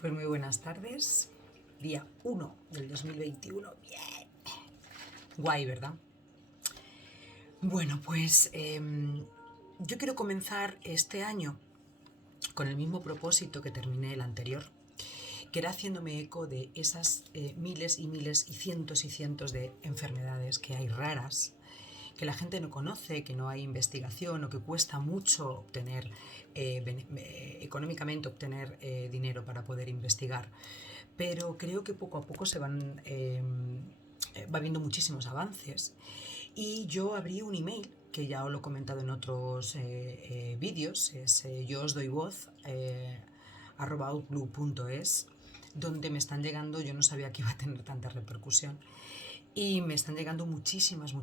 Pues muy buenas tardes. Día 1 del 2021. Bien. Guay, ¿verdad? Bueno, pues yo quiero comenzar este año con el mismo propósito que terminé el anterior, que era haciéndome eco de esas miles y miles y cientos de enfermedades que hay raras, que la gente no conoce, que no hay investigación o que cuesta mucho obtener, económicamente obtener dinero para poder investigar. Pero creo que poco a poco va habiendo muchísimos avances. Y yo abrí un email, que ya os lo he comentado en otros vídeos, es yo os doy voz, @outblue.es, donde me están llegando, yo no sabía que iba a tener tanta repercusión, y me están llegando muchísimas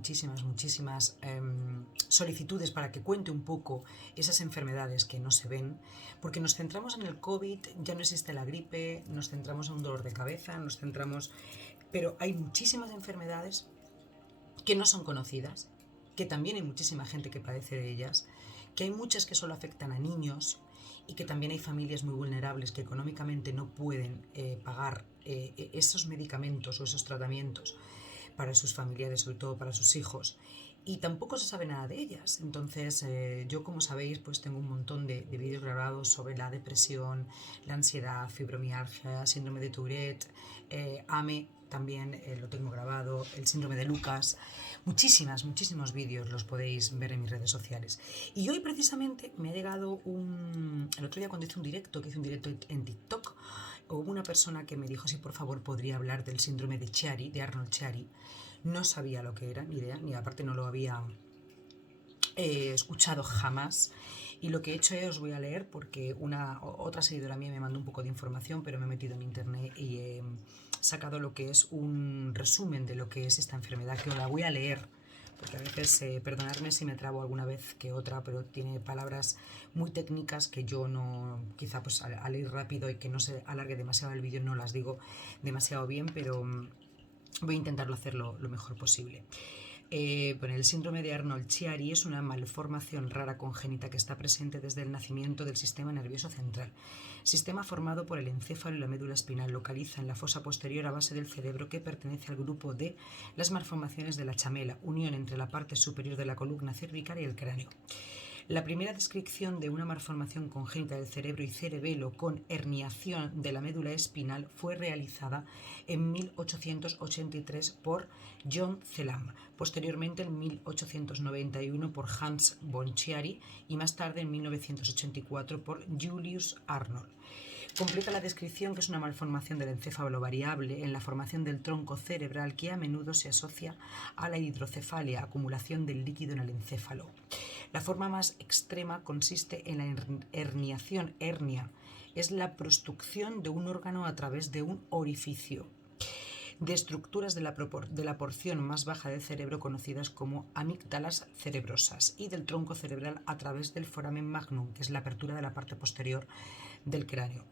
solicitudes para que cuente un poco esas enfermedades que no se ven, porque nos centramos en el COVID, ya no existe la gripe, nos centramos en un dolor de cabeza, pero hay muchísimas enfermedades que no son conocidas, que también hay muchísima gente que padece de ellas, que hay muchas que solo afectan a niños y que también hay familias muy vulnerables que económicamente no pueden pagar esos medicamentos o esos tratamientos para sus familiares, sobre todo para sus hijos, y tampoco se sabe nada de ellas. Entonces, yo, como sabéis, pues tengo un montón de vídeos grabados sobre la depresión, la ansiedad, fibromialgia, síndrome de Tourette, AME, también lo tengo grabado, el síndrome de Lucas, muchísimos vídeos los podéis ver en mis redes sociales. Y hoy precisamente me ha llegado el otro día cuando hice un directo, en TikTok, hubo una persona que me dijo si por favor podría hablar del síndrome de Chiari, de Arnold Chiari. No sabía lo que era, ni idea, ni aparte no lo había escuchado jamás. Y lo que he hecho es, os voy a leer, porque otra seguidora mía me mandó un poco de información, pero me he metido en internet y he sacado lo que es un resumen de lo que es esta enfermedad, que os la voy a leer, porque a veces, perdonadme si me trabo alguna vez que otra, pero tiene palabras muy técnicas que yo no, quizá pues al ir rápido y que no se alargue demasiado el vídeo, no las digo demasiado bien, pero voy a intentarlo hacerlo lo mejor posible. Bueno, el síndrome de Arnold-Chiari es una malformación rara congénita que está presente desde el nacimiento del sistema nervioso central. Sistema formado por el encéfalo y la médula espinal, localiza en la fosa posterior a base del cerebro, que pertenece al grupo de las malformaciones de la chamela, unión entre la parte superior de la columna cervical y el cráneo. La primera descripción de una malformación congénita del cerebro y cerebelo con herniación de la médula espinal fue realizada en 1883 por John Celan, posteriormente en 1891 por Hans von Chiari y más tarde en 1984 por Julius Arnold. Completa la descripción que es una malformación del encéfalo variable en la formación del tronco cerebral, que a menudo se asocia a la hidrocefalia, acumulación del líquido en el encéfalo. La forma más extrema consiste en la herniación. Hernia es la prostrucción de un órgano a través de un orificio, de estructuras de la porción más baja del cerebro, conocidas como amígdalas cerebrosas, y del tronco cerebral a través del foramen magnum, que es la apertura de la parte posterior del cráneo.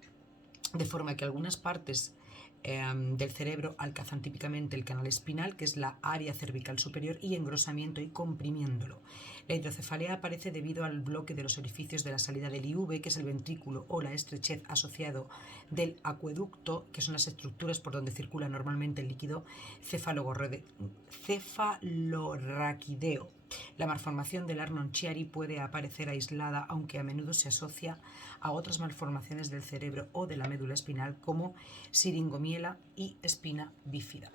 De forma que algunas partes del cerebro alcanzan típicamente el canal espinal, que es la área cervical superior, y engrosamiento y comprimiéndolo. La hidrocefalia aparece debido al bloque de los orificios de la salida del IV, que es el ventrículo, o la estrechez asociado del acueducto, que son las estructuras por donde circula normalmente el líquido cefalorraquídeo. La malformación del Arnold-Chiari puede aparecer aislada, aunque a menudo se asocia a otras malformaciones del cerebro o de la médula espinal, como siringomiela y espina bífida.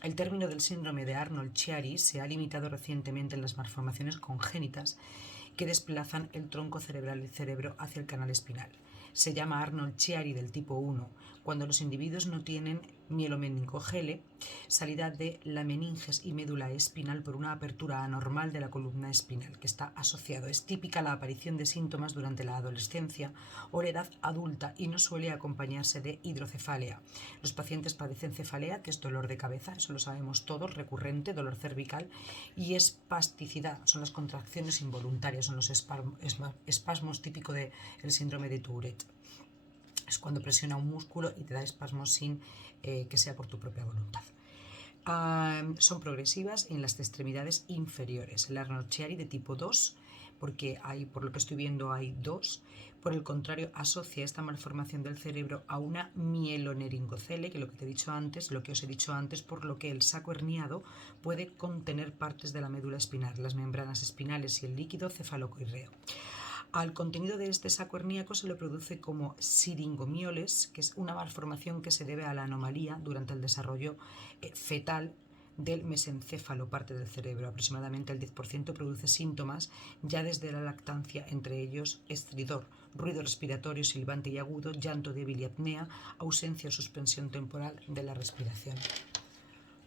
El término del síndrome de Arnold-Chiari se ha limitado recientemente en las malformaciones congénitas que desplazan el tronco cerebral del cerebro hacia el canal espinal. Se llama Arnold-Chiari del tipo 1 cuando los individuos no tienen mielomeningocele, salida de la meninges y médula espinal por una apertura anormal de la columna espinal, que está asociado. Es típica la aparición de síntomas durante la adolescencia o la edad adulta y no suele acompañarse de hidrocefalia. Los pacientes padecen cefalea, que es dolor de cabeza, eso lo sabemos todos, recurrente, dolor cervical, y espasticidad, son las contracciones involuntarias, son los espasmos típicos del síndrome de Tourette. Es cuando presiona un músculo y te da espasmos sin que sea por tu propia voluntad. Son progresivas en las extremidades inferiores. El Arnold-Chiari de tipo 2 porque hay, por lo que estoy viendo, hay dos. Por el contrario, asocia esta malformación del cerebro a una mieloneringocele, que lo que te he dicho antes, lo que os he dicho antes, por lo que el saco herniado puede contener partes de la médula espinal, las membranas espinales y el líquido cefalocoirreo. Al contenido de este saco herníaco se le produce como siringomioles, que es una malformación que se debe a la anomalía durante el desarrollo fetal del mesencéfalo, parte del cerebro. Aproximadamente el 10% produce síntomas ya desde la lactancia, entre ellos estridor, ruido respiratorio silbante y agudo, llanto débil y apnea, ausencia o suspensión temporal de la respiración.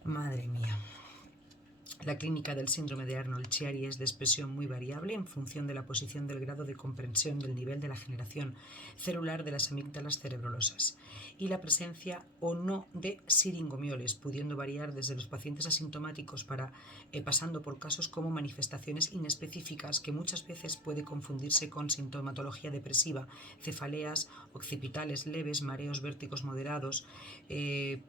Madre mía. La clínica del síndrome de Arnold-Chiari es de expresión muy variable en función de la posición del grado de comprensión del nivel de la generación celular de las amígdalas cerebrosas y la presencia o no de siringomioles, pudiendo variar desde los pacientes asintomáticos pasando por casos como manifestaciones inespecíficas que muchas veces puede confundirse con sintomatología depresiva, cefaleas occipitales leves, mareos, vértigos moderados,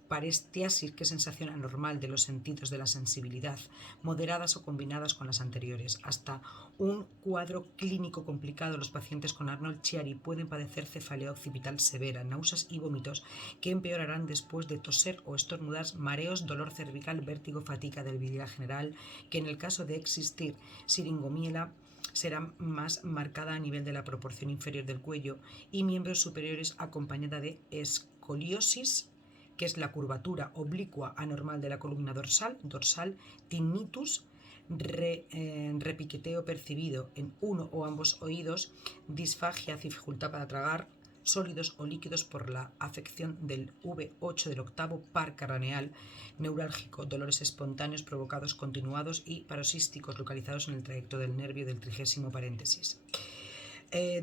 parestiasis, que es sensación anormal de los sentidos de la sensibilidad, moderadas o combinadas con las anteriores. Hasta un cuadro clínico complicado, los pacientes con Arnold-Chiari pueden padecer cefalea occipital severa, náuseas y vómitos que empeorarán después de toser o estornudar, mareos, dolor cervical, vértigo, fatiga, debilidad general, que en el caso de existir siringomiela será más marcada a nivel de la proporción inferior del cuello y miembros superiores, acompañada de escoliosis, que es la curvatura oblicua anormal de la columna dorsal, tinnitus, repiqueteo percibido en uno o ambos oídos, disfagia, dificultad para tragar sólidos o líquidos por la afección del V8 del octavo par craneal, neurálgico, dolores espontáneos provocados continuados y paroxísticos localizados en el trayecto del nervio del 30º paréntesis.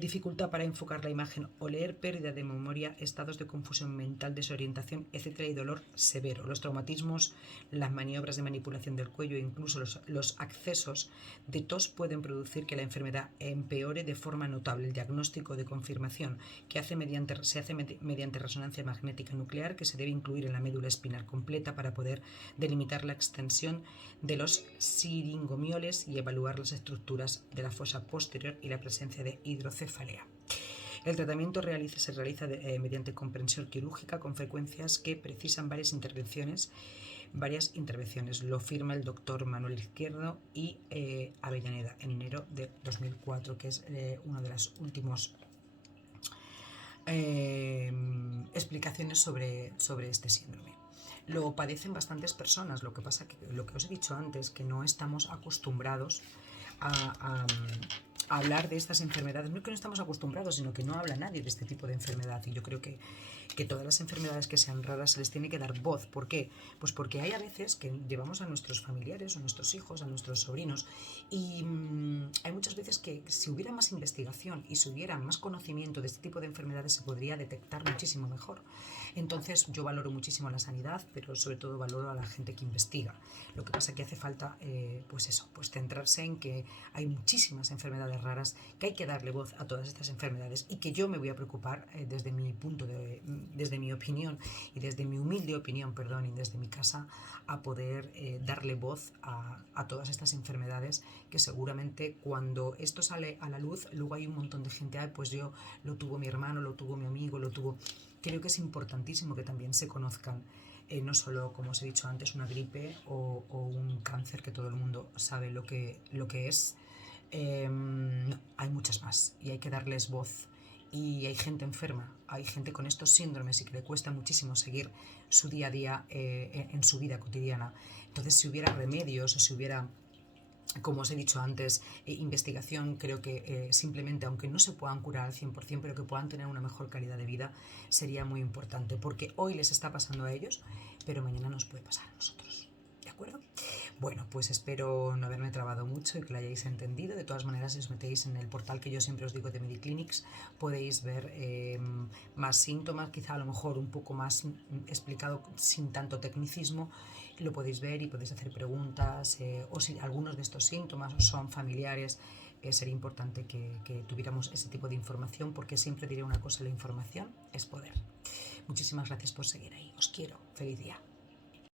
Dificultad para enfocar la imagen o leer, pérdida de memoria, estados de confusión mental, desorientación, etcétera, y dolor severo. Los traumatismos, las maniobras de manipulación del cuello e incluso los accesos de tos pueden producir que la enfermedad empeore de forma notable. El diagnóstico de confirmación se hace mediante resonancia magnética nuclear, que se debe incluir en la médula espinal completa para poder delimitar la extensión de los siringomioles y evaluar las estructuras de la fosa posterior y la presencia de hidrocefalea. El tratamiento se realiza mediante comprensión quirúrgica con frecuencias que precisan varias intervenciones. Lo firma el doctor Manuel Izquierdo y Avellaneda en enero de 2004, que es una de las últimas explicaciones sobre este síndrome. Lo padecen bastantes personas, lo que pasa que lo que os he dicho antes, que no estamos acostumbrados a hablar de estas enfermedades. No es que no estamos acostumbrados, sino que no habla nadie de este tipo de enfermedad. Y yo creo que todas las enfermedades que sean raras se les tiene que dar voz. ¿Por qué? Pues porque hay a veces que llevamos a nuestros familiares, a nuestros hijos, a nuestros sobrinos, y hay muchas veces que si hubiera más investigación y si hubiera más conocimiento de este tipo de enfermedades se podría detectar muchísimo mejor. Entonces yo valoro muchísimo la sanidad, pero sobre todo valoro a la gente que investiga. Lo que pasa es que hace falta pues centrarse en que hay muchísimas enfermedades raras, que hay que darle voz a todas estas enfermedades y que yo me voy a preocupar desde mi opinión y desde mi humilde opinión, y desde mi casa, a poder darle voz a todas estas enfermedades, que seguramente cuando esto sale a la luz, luego hay un montón de gente, pues yo lo tuvo mi hermano, lo tuvo mi amigo, lo tuvo... Creo que es importantísimo que también se conozcan no solo, como os he dicho antes, una gripe o un cáncer que todo el mundo sabe lo que es. No, hay muchas más y hay que darles voz. Y hay gente enferma, hay gente con estos síndromes y que le cuesta muchísimo seguir su día a día en su vida cotidiana. Entonces, si hubiera remedios o si hubiera, como os he dicho antes, investigación, creo que simplemente, aunque no se puedan curar al 100%, pero que puedan tener una mejor calidad de vida, sería muy importante, porque hoy les está pasando a ellos, pero mañana nos puede pasar a nosotros. ¿De acuerdo? Bueno, pues espero no haberme trabado mucho y que lo hayáis entendido. De todas maneras, si os metéis en el portal que yo siempre os digo de Mediclinics, podéis ver más síntomas, quizá a lo mejor un poco más explicado sin tanto tecnicismo. Lo podéis ver y podéis hacer preguntas, o si algunos de estos síntomas son familiares, sería importante que tuviéramos ese tipo de información, porque siempre diré una cosa: la información es poder. Muchísimas gracias por seguir ahí. Os quiero. Feliz día.